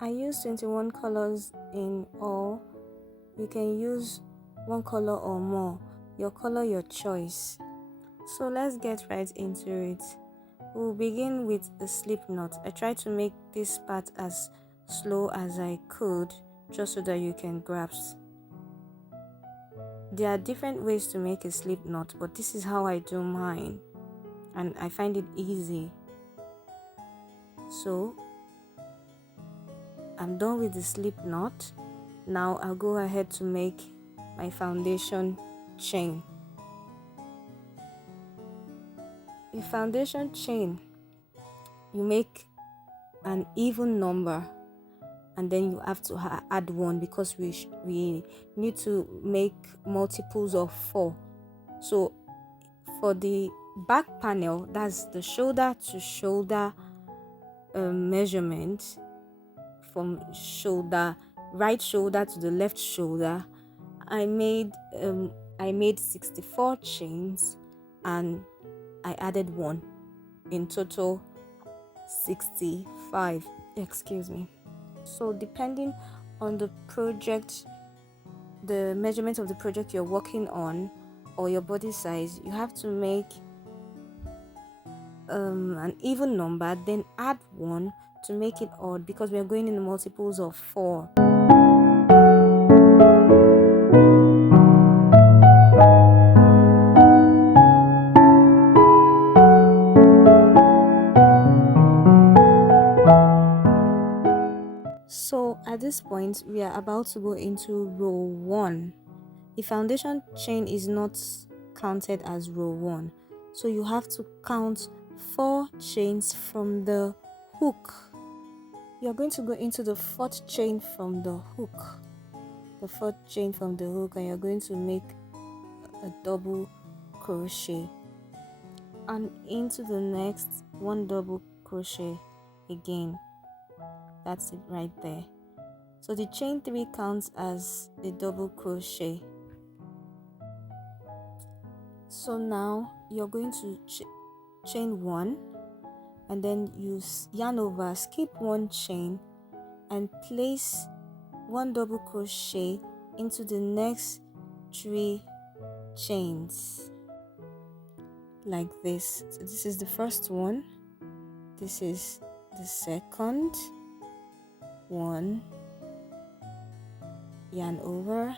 I use 21 colors in all. You can use one color or more, your color, your choice. So let's get right into it. We'll begin with the slip knot. I tried to make this part as slow as I could just so that you can grasp. There are different ways to make a slip knot, but this is how I do mine and I find it easy. So I'm done with the slip knot. Now I'll go ahead to make my foundation chain. The foundation chain, you make an even number and then you have to add one because we need to make multiples of 4. So for the back panel, that's the shoulder to shoulder measurement, from right shoulder to the left shoulder, I made 64 chains and I added one, in total 65. Excuse me. So depending on the project, the measurement of the project you're working on, or your body size, you have to make an even number, then add one to make it odd because we are going in the multiples of 4. So at this point, we are about to go into row 1. The foundation chain is not counted as row 1, so you have to count 4 chains from the hook. You're going to go into the 4th chain from the hook, and you're going to make a double crochet and into the next 1 double crochet again. That's it right there. So the chain 3 counts as a double crochet. So now you're going to chain 1 and then you yarn over, skip 1 chain and place 1 double crochet into the next 3 chains like this. So this is the first one, this is the second one, yarn over,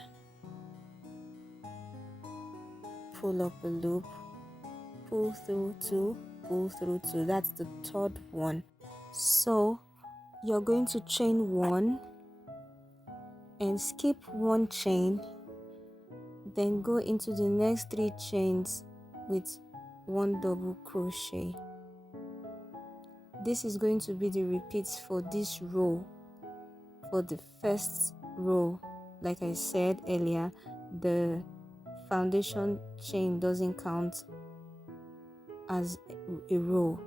pull up a loop, pull through 2, pull through 2. That's the third one. So you're going to chain 1 and skip 1 chain, then go into the next 3 chains with 1 double crochet. This is going to be the repeats for this row. For the first row, like I said earlier, the foundation chain doesn't count as a row.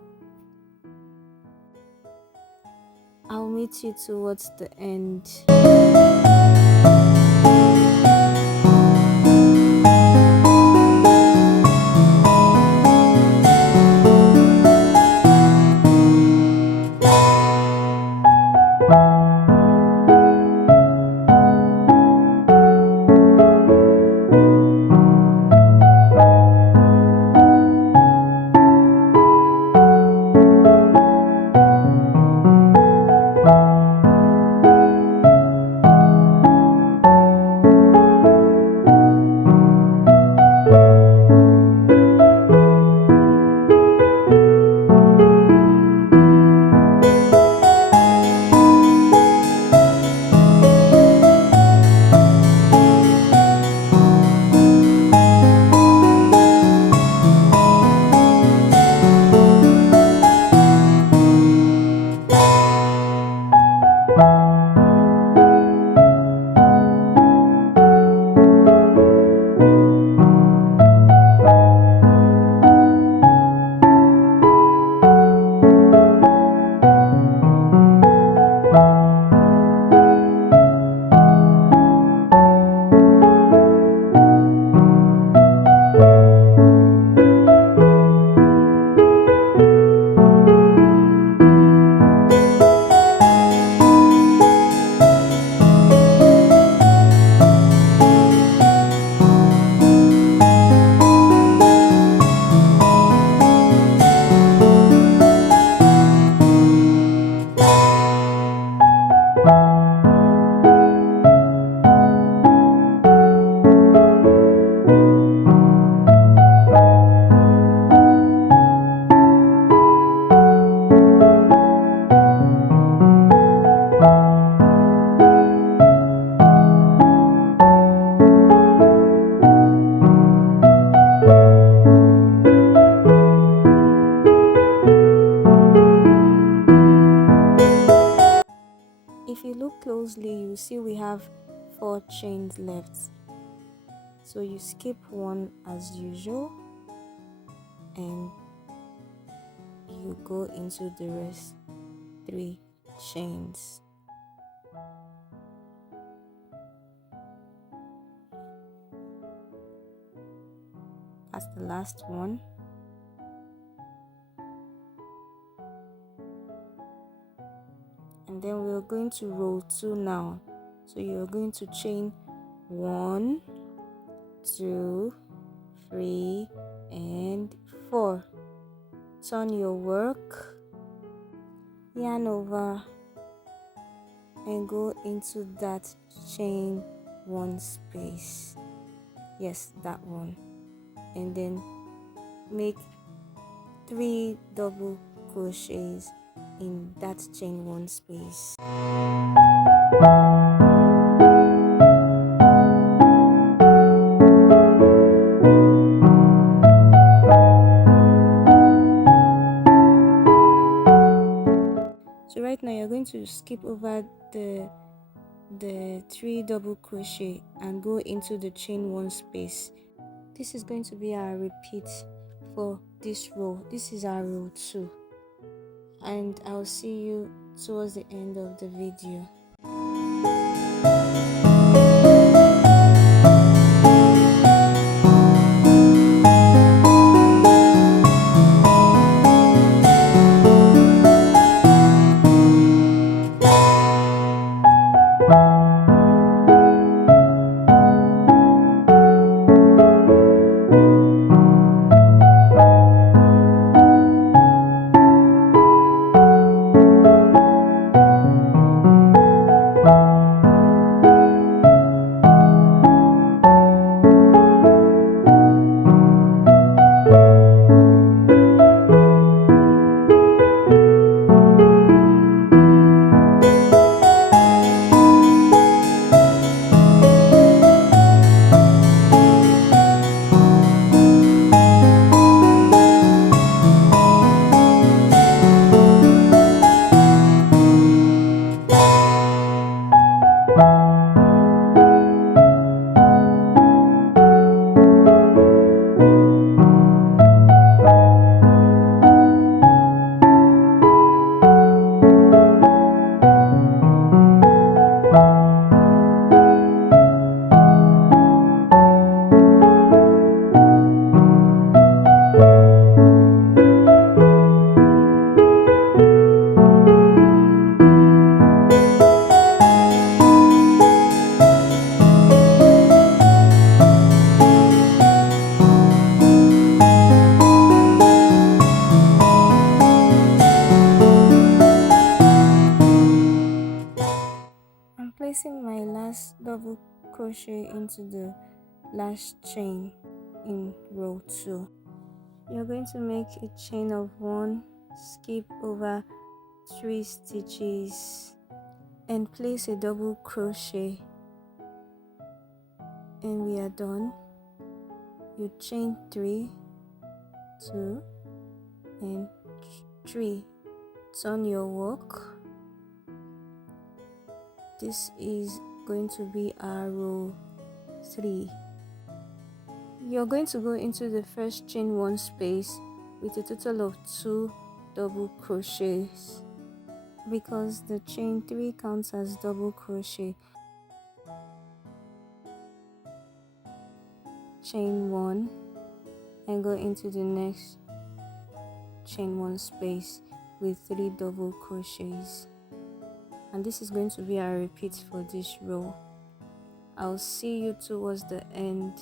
I'll meet you towards the end. look closely, you see we have 4 chains left. So you skip one as usual and you go into the rest 3 chains. That's the last one. And then we're going to roll 2 now. So you're going to chain 1, 2, 3 and 4. Turn your work, yarn over and go into that chain 1 space. Yes, that one. And then make 3 double crochets in that chain 1 space. So right now you're going to skip over the 3 double crochet and go into the chain 1 space. This is going to be our repeat for this row. This is our row 2, and I'll see you towards the end of the video. Placing my last double crochet into the last chain in row 2. You're going to make a chain of 1, skip over 3 stitches and place a double crochet, and we are done. You chain 3, 2 and 3. Turn your work. This is going to be our row 3. You're going to go into the first chain 1 space with a total of 2 double crochets because the chain 3 counts as double crochet. Chain 1 and go into the next chain 1 space with 3 double crochets. And this is going to be our repeat for this row. I'll see you towards the end.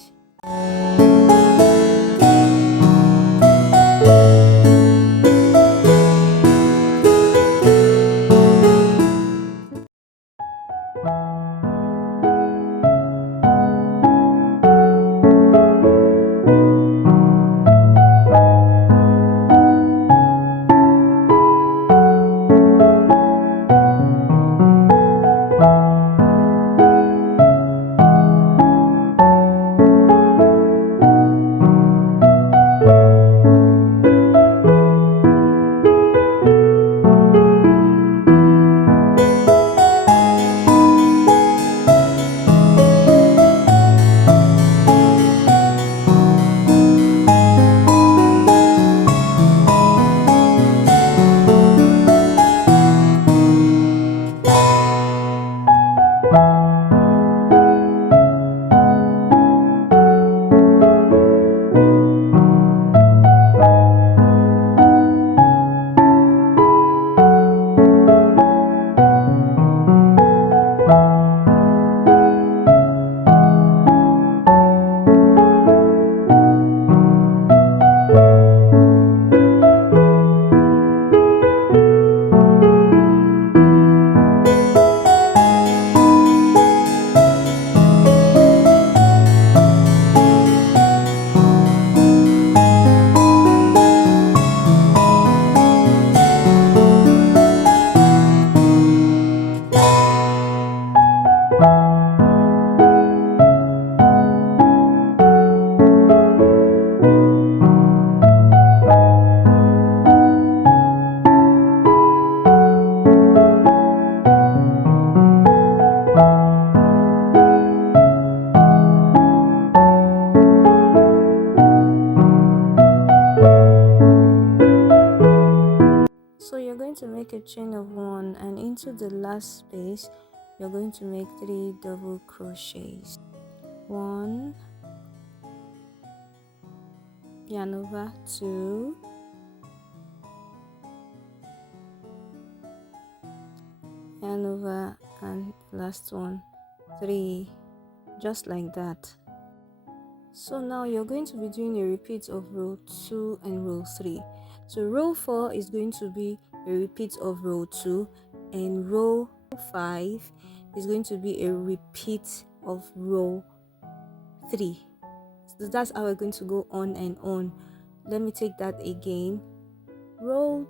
So you're going to make a chain of 1, and into the last space you're going to make 3 double crochets. 1, yarn over, 2, yarn over, and last one, 3, just like that. So now you're going to be doing a repeat of row 2 and row 3. So row 4 is going to be a repeat of row 2, and row 5 is going to be a repeat of row 3. So that's how we're going to go on and on. Let me take that again. Row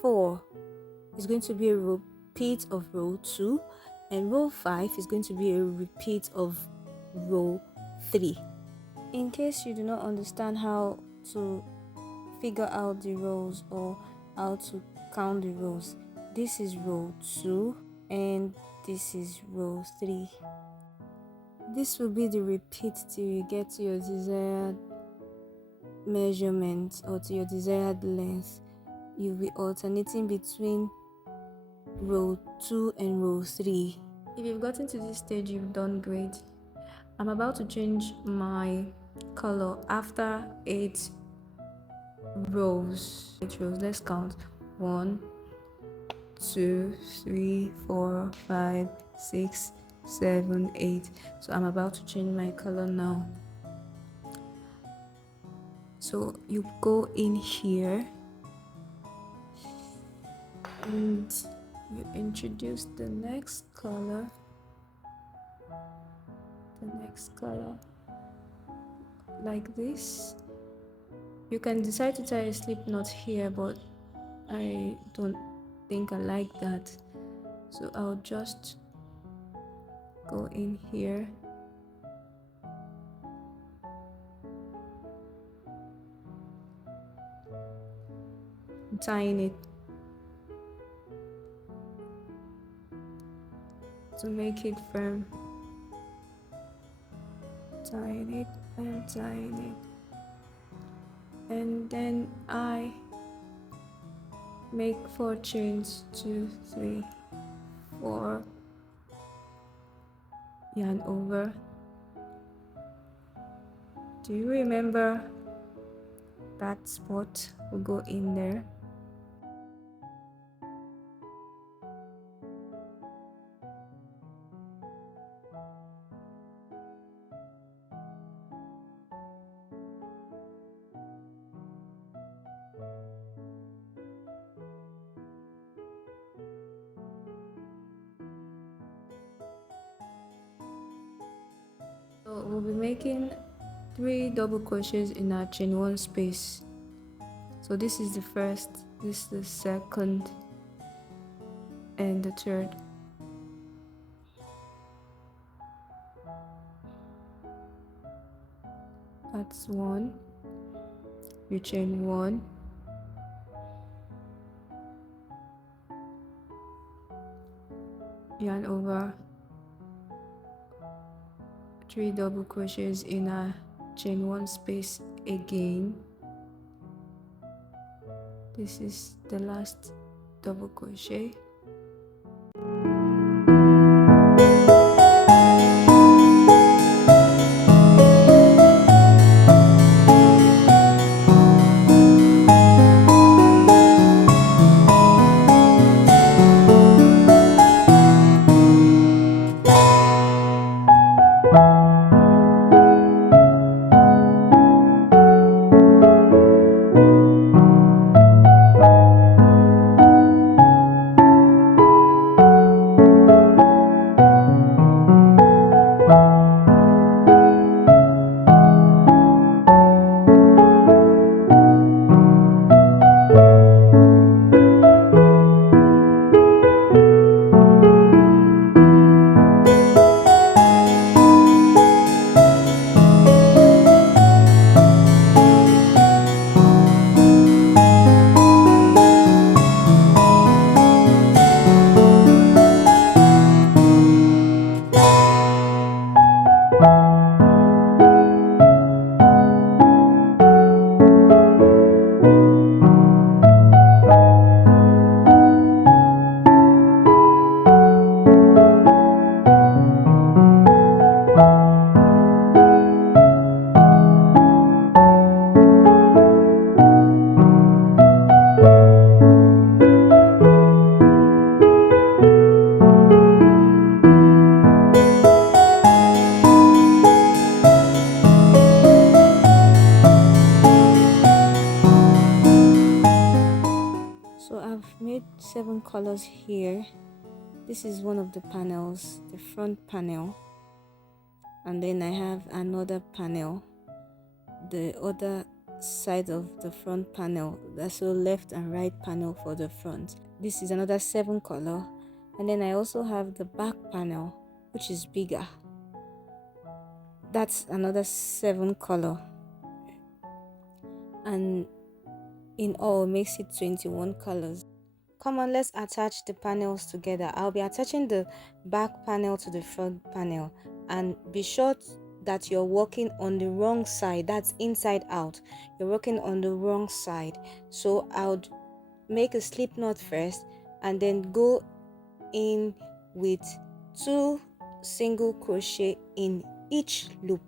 4 is going to be a repeat of row 2, and row 5 is going to be a repeat of row 3. In case you do not understand how to figure out the rows or how to count the rows, this is row 2 and this is row 3. This will be the repeat till you get to your desired measurement or to your desired length. You'll be alternating between row 2 and row 3. If you've gotten to this stage, you've done great. I'm about to change my color after 8 rows. 8 rows. Let's count. 1, 2, 3, 4, 5, 6, 7, 8. So I'm about to change my color now. So you go in here and you introduce the next color. Like this. You can decide to tie a slip knot here, but I don't think I like that, so I'll just go in here tying it to make it firm, tying it and tying it, and then I make 4 chains, 2, 3, 4, yarn over. Do you remember that spot? Will go in there. So we'll be making 3 double crochets in our chain 1 space. So this is the first, this is the second, and the third. That's 1. You chain 1, yarn over, 3 double crochets in a chain 1 space again. This is the last double crochet. 7 colors here. This is one of the panels, the front panel, and then I have another panel, the other side of the front panel. That's so left and right panel for the front. This is another 7 color, and then I also have the back panel, which is bigger. That's another 7 color, and in all makes it 21 colors. Come on, let's attach the panels together. I'll be attaching the back panel to the front panel, and be sure that you're working on the wrong side. That's inside out. You're working on the wrong side. So I'll make a slip knot first and then go in with 2 single crochet in each loop.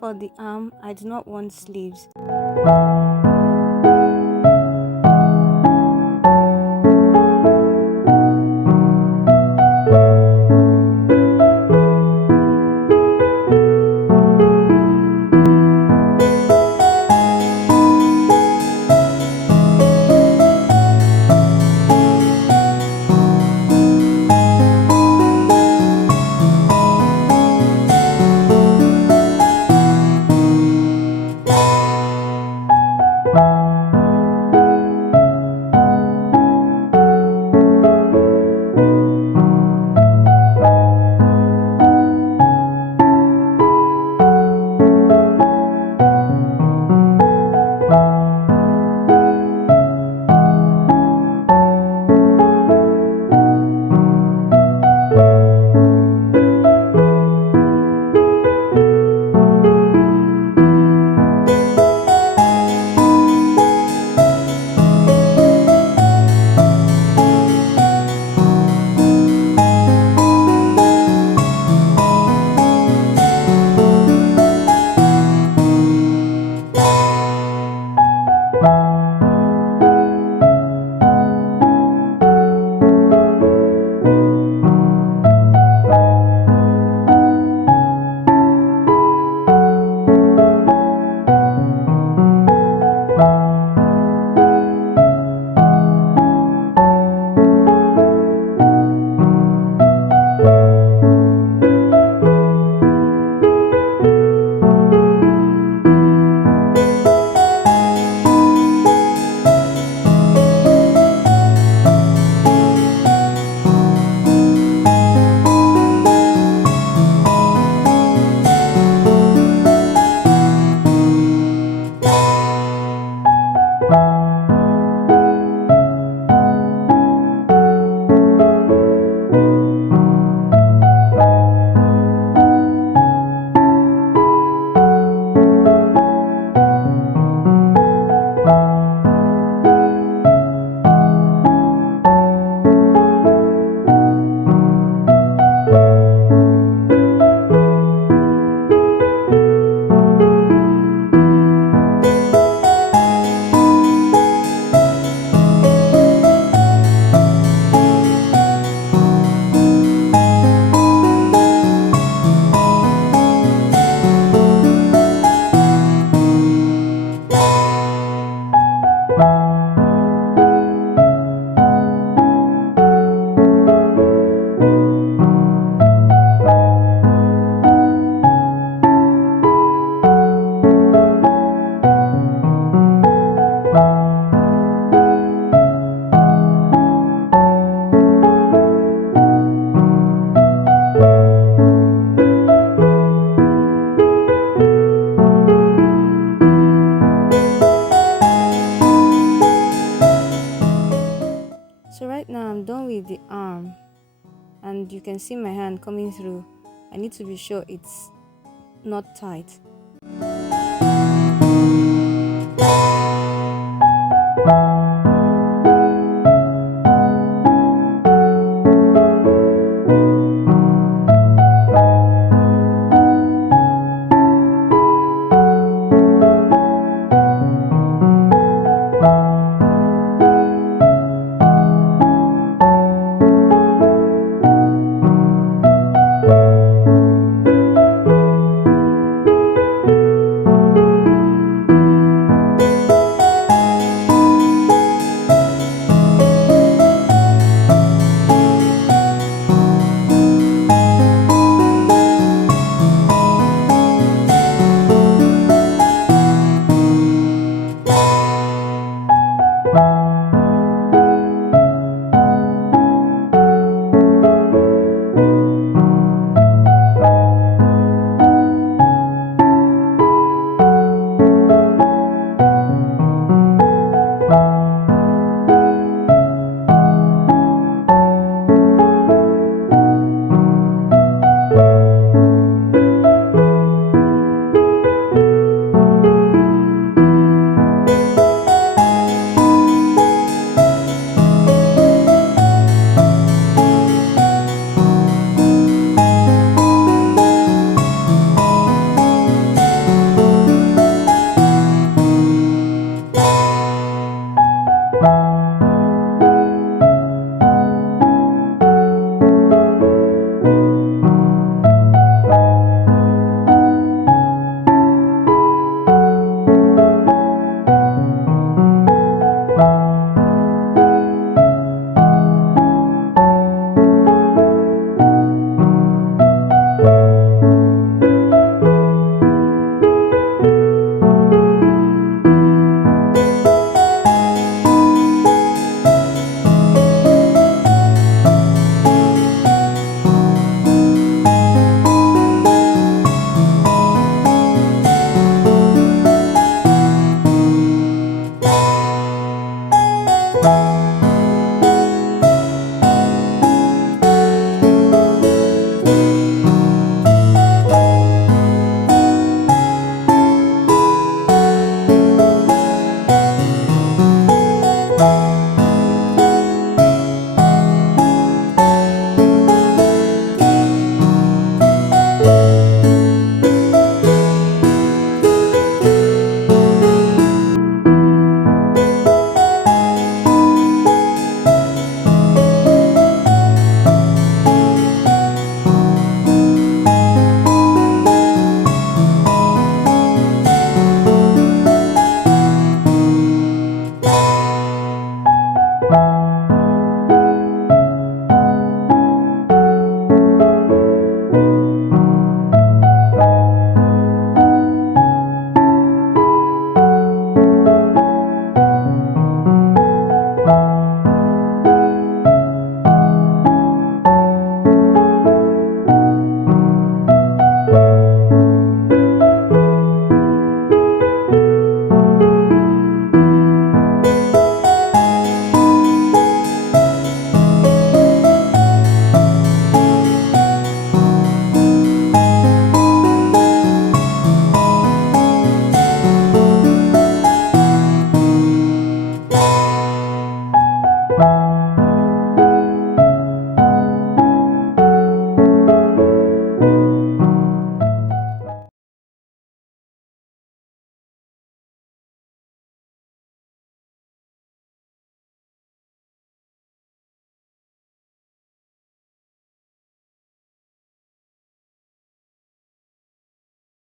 For the arm, I do not want sleeves. and you can see my hand coming through. I need to be sure it's not tight.